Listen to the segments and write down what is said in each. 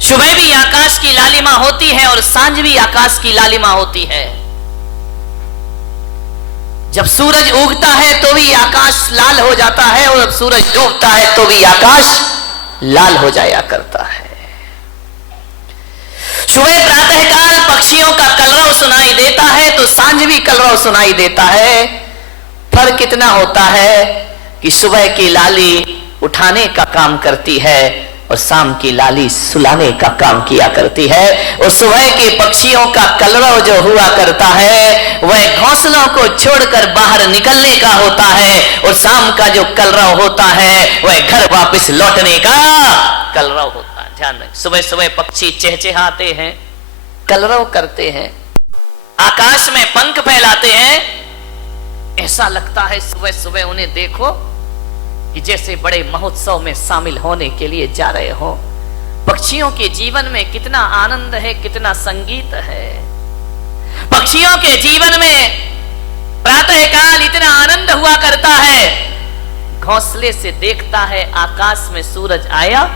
सुबह भी आकाश की लालिमा होती है और सांझ भी आकाश की लालिमा होती है। जब सूरज उगता है तो भी आकाश लाल हो जाता है और जब सूरज डूबता है तो भी आकाश लाल हो जाया करता है। सुबह प्रातःकाल पक्षियों का कलरव सुनाई देता है तो सांझ भी कलरव सुनाई देता है। फर्क कितना होता है कि सुबह की लाली उठाने का काम करती है और शाम की लाली सुलाने का काम किया करती है। और सुबह के पक्षियों का कलरव जो हुआ करता है वह घोंसलों को छोड़कर बाहर निकलने का होता है और शाम का जो कलरव होता है वह घर वापस लौटने का कलरव होता है। ध्यान रखें, सुबह सुबह पक्षी चहचहाते हैं, कलरव करते हैं, आकाश में पंख फैलाते हैं। ऐसा लगता है सुबह सुबह उन्हें देखो कि जैसे बड़े महोत्सव में शामिल होने के लिए जा रहे हो। पक्षियों के जीवन में कितना आनंद है, कितना संगीत है। पक्षियों के जीवन में प्रातःकाल इतना आनंद हुआ करता है। घोंसले से देखता है आकाश में सूरज आया,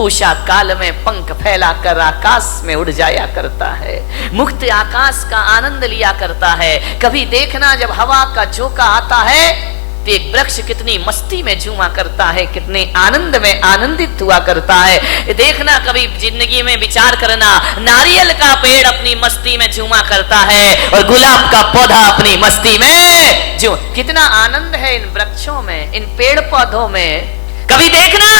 उषा काल में पंख फैलाकर आकाश में उड़ जाया करता है, मुक्त आकाश का आनंद लिया करता है। कभी देखना जब हवा का झोंका आता है तो एक वृक्ष कितनी मस्ती में झूमा करता है, कितने आनंद में आनंदित हुआ करता है। देखना कभी जिंदगी में विचार करना, नारियल का पेड़ अपनी मस्ती में झूमा करता है और गुलाब का पौधा अपनी मस्ती में जो कितना आनंद है इन वृक्षों में, इन पेड़ पौधों में। कभी देखना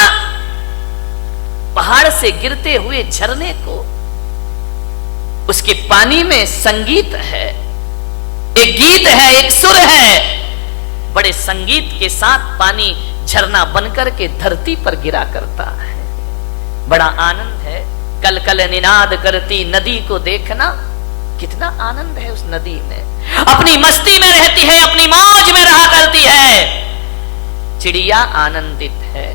पहाड़ से गिरते हुए झरने को, उसके पानी में संगीत है, एक गीत है, एक सुर है। बड़े संगीत के साथ पानी झरना बनकर के धरती पर गिरा करता है, बड़ा आनंद है। कल कल निनाद करती नदी को देखना, कितना आनंद है उस नदी में, अपनी मस्ती में रहती है, अपनी मौज में रहा करती है। चिड़िया आनंदित है,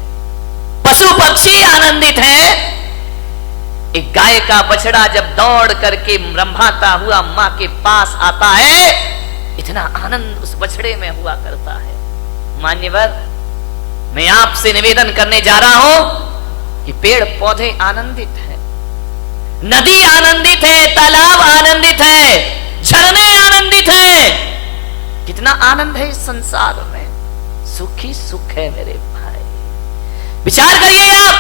पशु पक्षी आनंदित है। एक गाय का बछड़ा जब दौड़ करके रंभाता हुआ मां के पास आता है, इतना आनंद उस बछड़े में हुआ करता है। मान्यवर, मैं आपसे निवेदन करने जा रहा हूं कि पेड़ पौधे आनंदित हैं, नदी आनंदित है, तालाब आनंदित है, झरने आनंदित हैं। कितना आनंद है इस संसार में, सुख ही सुख है मेरे भाई। विचार करिए आप,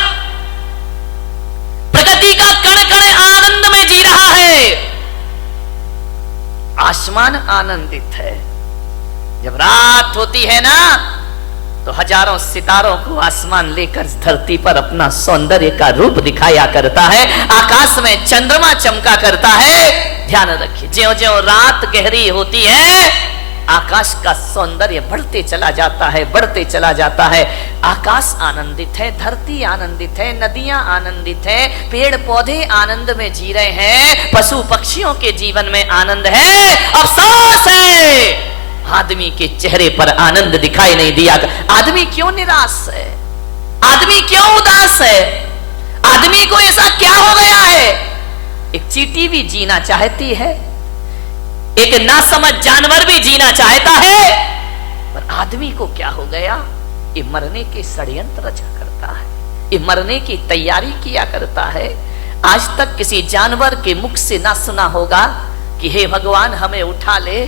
प्रकृति का कण कण आनंद में जी रहा है। आसमान आनंदित है, जब रात होती है ना तो हजारों सितारों को आसमान लेकर धरती पर अपना सौंदर्य का रूप दिखाया करता है। आकाश में चंद्रमा चमका करता है। ध्यान रखिए, ज्यों ज्यों रात गहरी होती है आकाश का सौंदर्य बढ़ते चला जाता है, बढ़ते चला जाता है। आकाश आनंदित है, धरती आनंदित है, नदियां आनंदित है, पेड़ पौधे आनंद में जी रहे हैं, पशु पक्षियों के जीवन में आनंद है। अफसोस है आदमी के चेहरे पर आनंद दिखाई नहीं दिया। आदमी क्यों निराश है, आदमी क्यों उदास है, आदमी को ऐसा क्या हो गया है? एक चींटी भी जीना चाहती है, एक नासमझ जानवर भी जीना चाहता है, पर आदमी को क्या हो गया? ये मरने के षड्यंत्र रचा करता है, ये मरने की तैयारी किया करता है। आज तक किसी जानवर के मुख से ना सुना होगा कि हे भगवान हमें उठा ले,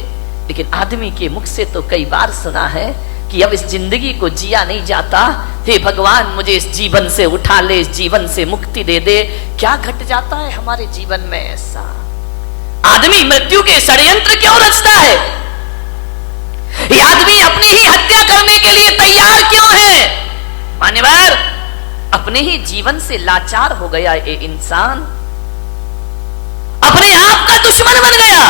लेकिन आदमी के मुख से तो कई बार सुना है कि अब इस जिंदगी को जिया नहीं जाता, हे भगवान मुझे इस जीवन से उठा ले, इस जीवन से मुक्ति दे दे। क्या घट जाता है हमारे जीवन में ऐसा? आदमी मृत्यु के षड्यंत्र क्यों रचता है? ये आदमी अपनी ही हत्या करने के लिए तैयार क्यों है? मान्यवर, अपने ही जीवन से लाचार हो गया ये इंसान, अपने आप का दुश्मन बन गया।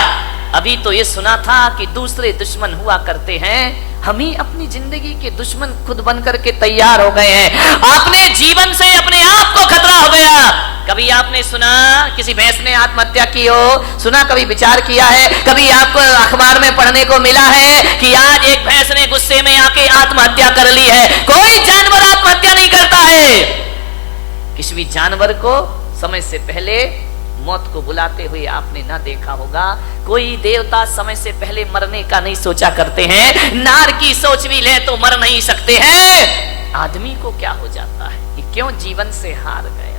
अभी तो ये सुना था कि दूसरे दुश्मन हुआ करते हैं, हम ही अपनी जिंदगी के दुश्मन खुद बनकर के तैयार हो गए हैं। आपने जीवन से अपने आप को खतरा हो गया। कभी आपने सुना किसी भैंस ने आत्महत्या की हो? सुना? कभी विचार किया है? कभी आपको अखबार में पढ़ने को मिला है कि आज एक भैंस ने गुस्से में आके आत्महत्या कर ली है? कोई जानवर आत्महत्या नहीं करता है। किसी भी जानवर को समय से पहले मौत को बुलाते हुए आपने ना देखा होगा। कोई देवता समय से पहले मरने का नहीं सोचा करते हैं। नार की सोच भी ले तो मर नहीं सकते हैं। आदमी को क्या हो जाता है कि क्यों जीवन से हार गया?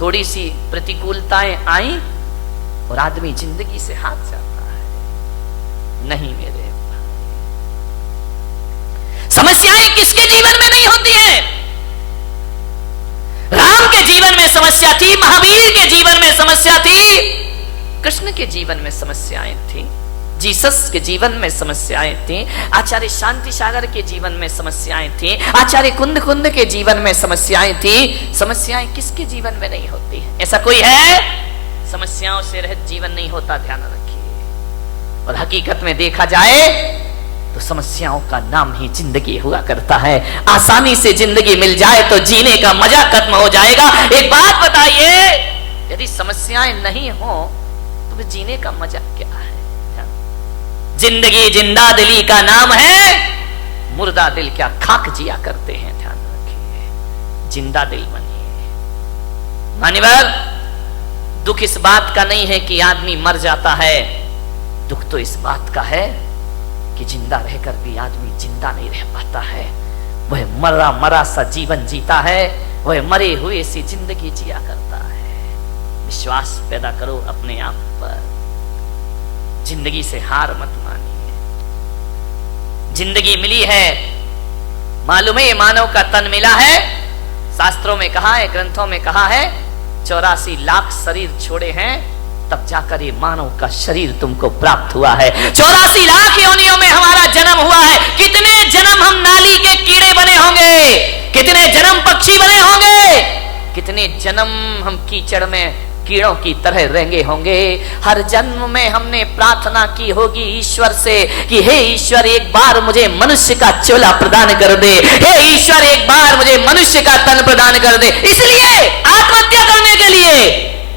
थोड़ी सी प्रतिकूलताएं आई और आदमी जिंदगी से हाथ जाता है। नहीं मेरे समस्याएं किसके जीवन में नहीं होती हैं? राम के जीवन में समस्या थी, महावीर के जीवन में समस्या थी, कृष्ण के जीवन में समस्याएं थी, जीसस के जीवन में समस्याएं थी, आचार्य शांति सागर के जीवन में समस्याएं थी, आचार्य कुंद कुंद के जीवन में समस्याएं थी। समस्याएं किसके जीवन में नहीं होती है? ऐसा कोई है? समस्याओं से रहित जीवन नहीं होता, ध्यान रखिए। और हकीकत में देखा जाए तो समस्याओं का नाम ही जिंदगी हुआ करता है। आसानी से जिंदगी मिल जाए तो जीने का मजा खत्म हो जाएगा। एक बात बताइए, यदि समस्याएं नहीं हो तो फिर जीने का मजा क्या है? जिंदगी जिंदा दिली का नाम है, मुर्दा दिल क्या खाक जिया करते हैं। ध्यान रखिए, जिंदा दिल बनिए। मान्यवर, दुख इस बात का नहीं है कि आदमी मर जाता है, दुख तो इस बात का है कि जिंदा रहकर भी आदमी जिंदा नहीं रह पाता है। वह मरा मरा सा जीवन जीता है, वह मरे हुए सी जिंदगी जिया करता है। विश्वास पैदा करो अपने आप पर, जिंदगी से हार मत मानिए। जिंदगी मिली है, मालूम है ये मानव का तन मिला है। शास्त्रों में कहा है, ग्रंथों में कहा है, 84 लाख शरीर छोड़े हैं तब जाकर ये मानव का शरीर तुमको प्राप्त हुआ है। 84 लाख योनियों में हमारा जन्म हुआ है। कितने जन्म हम नाली के कीड़े बने होंगे, कितने जन्म पक्षी बने होंगे, कितने जन्म हम कीचड़ में कीड़ों की तरह रेंगे होंगे। हर जन्म में हमने प्रार्थना की होगी ईश्वर से कि हे ईश्वर, एक बार मुझे मनुष्य का चोला प्रदान कर दे, हे ईश्वर एक बार मुझे मनुष्य का तन प्रदान कर दे। इसलिए आत्महत्या करने के लिए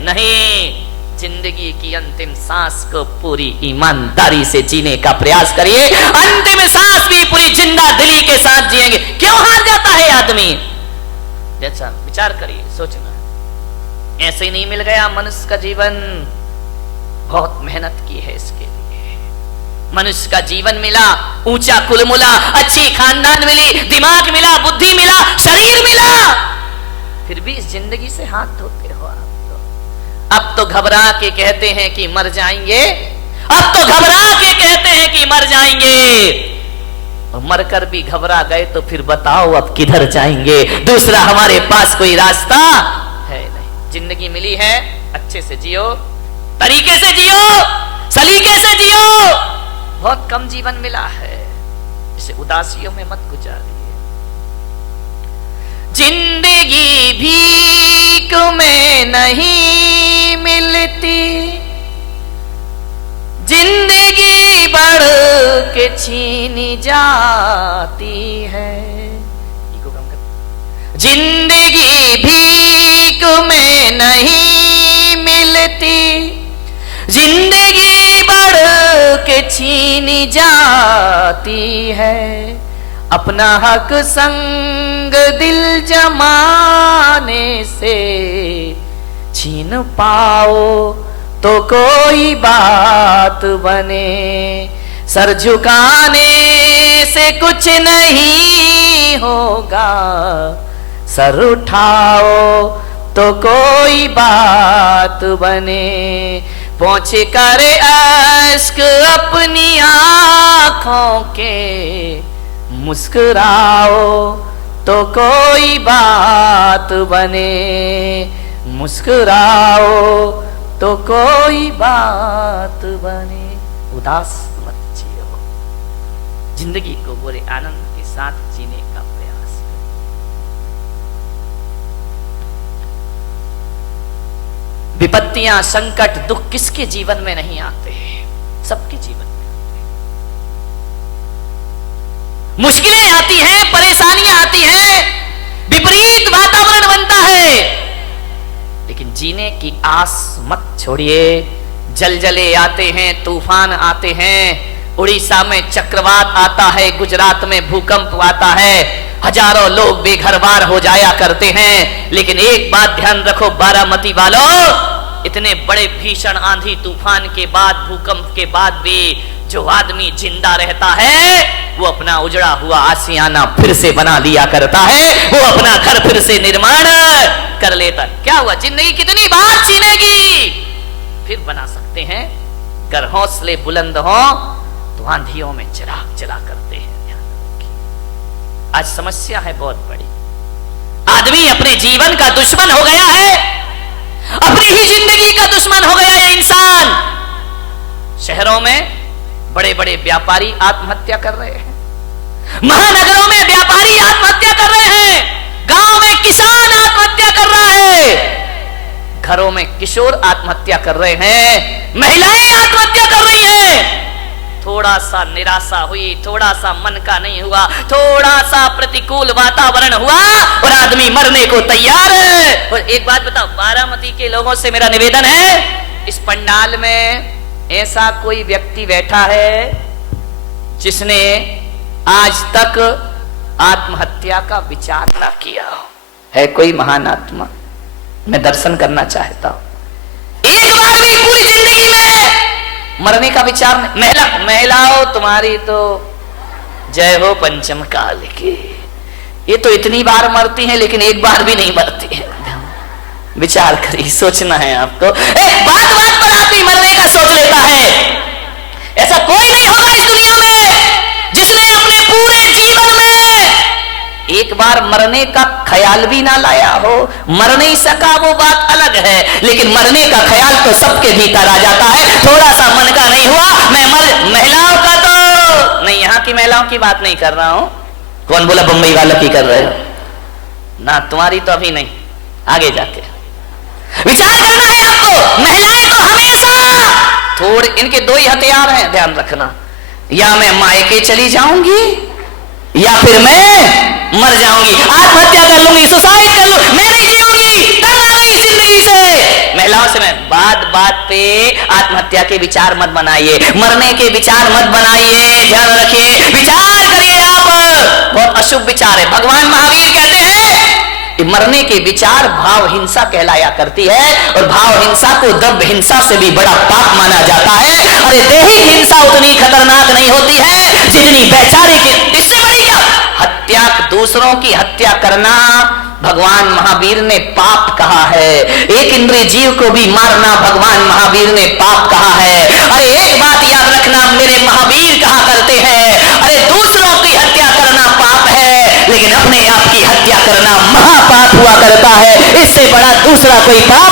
नहीं, जिंदगी की अंतिम सांस को पूरी ईमानदारी से जीने का प्रयास करिए। अंतिम सांस भी पूरी जिंदा दिली के साथ जिएंगे। क्यों हार जाता है आदमी? जैसा विचार करिए, सोचना। ऐसे ही नहीं मिल गया मनुष्य का जीवन, बहुत मेहनत की है इसके लिए। मनुष्य का जीवन मिला, ऊंचा कुल मिला, अच्छी खानदान मिली, दिमाग मिला, बुद्धि मिला, शरीर मिला, फिर भी इस जिंदगी से हाथ धोते हो आप। अब तो घबरा के कहते हैं कि मर जाएंगे, अब तो घबरा के कहते हैं कि मर जाएंगे। और मरकर भी घबरा गए तो फिर बताओ अब किधर जाएंगे? दूसरा हमारे पास कोई रास्ता है नहीं। जिंदगी मिली है, अच्छे से जियो, तरीके से जियो, सलीके से जियो। बहुत कम जीवन मिला है, इसे उदासियों में मत गुजारिए। जिंदगी भीख में नहीं मिलती, जिंदगी बढ़ के छीनी जाती है। जिंदगी भीख में नहीं मिलती, जिंदगी बढ़ के छीनी जाती है। अपना हक संग दिल जमाने से छीन पाओ तो कोई बात बने। सर झुकाने से कुछ नहीं होगा, सर उठाओ तो कोई बात बने। पोंछ कर अश्क अपनी आंखों के, मुस्कुराओ तो कोई बात बने। मुस्कुराओ तो कोई बात बने। उदास मत जियो, जिंदगी को पूरे आनंद के साथ जीने का प्रयास करो। विपत्तियां, संकट, दुख किसके जीवन में नहीं आते? सबके जीवन में आते हैं। मुश्किलें आती हैं, परेशानियां आती हैं, विपरीत वातावरण बनता है, लेकिन जीने की आस मत छोड़िए। जलजले आते हैं, तूफान आते हैं, उड़ीसा में चक्रवात आता है, गुजरात में भूकंप आता है, हजारों लोग बेघरबार हो जाया करते हैं। लेकिन एक बात ध्यान रखो बारामती वालों, इतने बड़े भीषण आंधी तूफान के बाद, भूकंप के बाद भी जो आदमी जिंदा रहता है वो अपना उजड़ा हुआ आशियाना फिर से बना लिया करता है, वो अपना घर फिर से निर्माण कर लेता है। क्या हुआ, जिंदगी कितनी बार छीनेगी, फिर बना सकते हैं। अगर हौसले बुलंद हो तो आंधियों में चिराग जला करते हैं। आज समस्या है बहुत बड़ी, आदमी अपने जीवन का दुश्मन हो गया है, अपनी ही जिंदगी का दुश्मन हो गया है इंसान। शहरों में बड़े बड़े व्यापारी आत्महत्या कर रहे हैं, महानगरों में व्यापारी आत्महत्या कर रहे हैं, गांव में किसान आत्महत्या कर रहा है, घरों में किशोर आत्महत्या कर रहे हैं, महिलाएं आत्महत्या कर रही हैं। थोड़ा सा निराशा हुई, थोड़ा सा मन का नहीं हुआ, थोड़ा सा प्रतिकूल वातावरण हुआ और आदमी मरने को तैयार है। और एक बात बताओ, बारामती के लोगों से मेरा निवेदन है, इस पंडाल में ऐसा कोई व्यक्ति बैठा है जिसने आज तक आत्महत्या का विचार ना किया हो? है कोई महान आत्मा? मैं दर्शन करना चाहता हूं। एक बार भी पूरी जिंदगी में मरने का विचार नहीं। महिलाओं तुम्हारी तो जय हो पंचम काल की, ये तो इतनी बार मरती हैं लेकिन एक बार भी नहीं मरती है। विचार करिए, सोचना है आपको। बात बात पर आदमी मरने का सोच लेता है। ऐसा कोई नहीं होगा इस दुनिया में जिसने अपने पूरे जीवन में एक बार मरने का ख्याल भी ना लाया हो। मर नहीं सका वो बात अलग है, लेकिन मरने का ख्याल तो सबके भीतर आ जाता है। थोड़ा सा मन का नहीं हुआ, मैं महिलाओं का तो नहीं, यहाँ की महिलाओं की बात नहीं कर रहा हूं। कौन बोला बंबई वालों की कर रहे हो ना? तुम्हारी तो अभी नहीं, आगे जाके विचार करना है आपको। महिलाएं तो हमेशा थोड़े, इनके दो ही हथियार हैं, ध्यान रखना। या मैं मायके चली जाऊंगी या फिर मैं मर जाऊंगी, आत्महत्या कर लूंगी, सुसाइड कर लूंगी, मैं नहीं जीऊंगी, तंग आ गई जिंदगी से। महिलाओं से मैं बात बात पे आत्महत्या के विचार मत बनाइए, मरने के विचार मत बनाइए, ध्यान रखिए, विचार करिए आप। बहुत अशुभ विचार है। भगवान महावीर कहते हैं मरने के विचार भाव हिंसा कहलाया करती है, और भाव हिंसा को द्रव्य हिंसा से भी बड़ा पाप माना जाता है। अरे देही हिंसा उतनी खतरनाक नहीं होती है जितनी वैचारिक, इससे बड़ी क्या हत्या, दूसरों की हत्या करना भगवान महावीर ने पाप कहा है। एक इंद्रिय जीव को भी मारना भगवान महावीर ने पाप कहा है। अरे एक बात याद रखना, मेरे महावीर कहा करते हैं, अरे दूसरों की हत्या करना पाप है, लेकिन अपने आप की हत्या करना महापाप हुआ करता है। इससे बड़ा दूसरा कोई पाप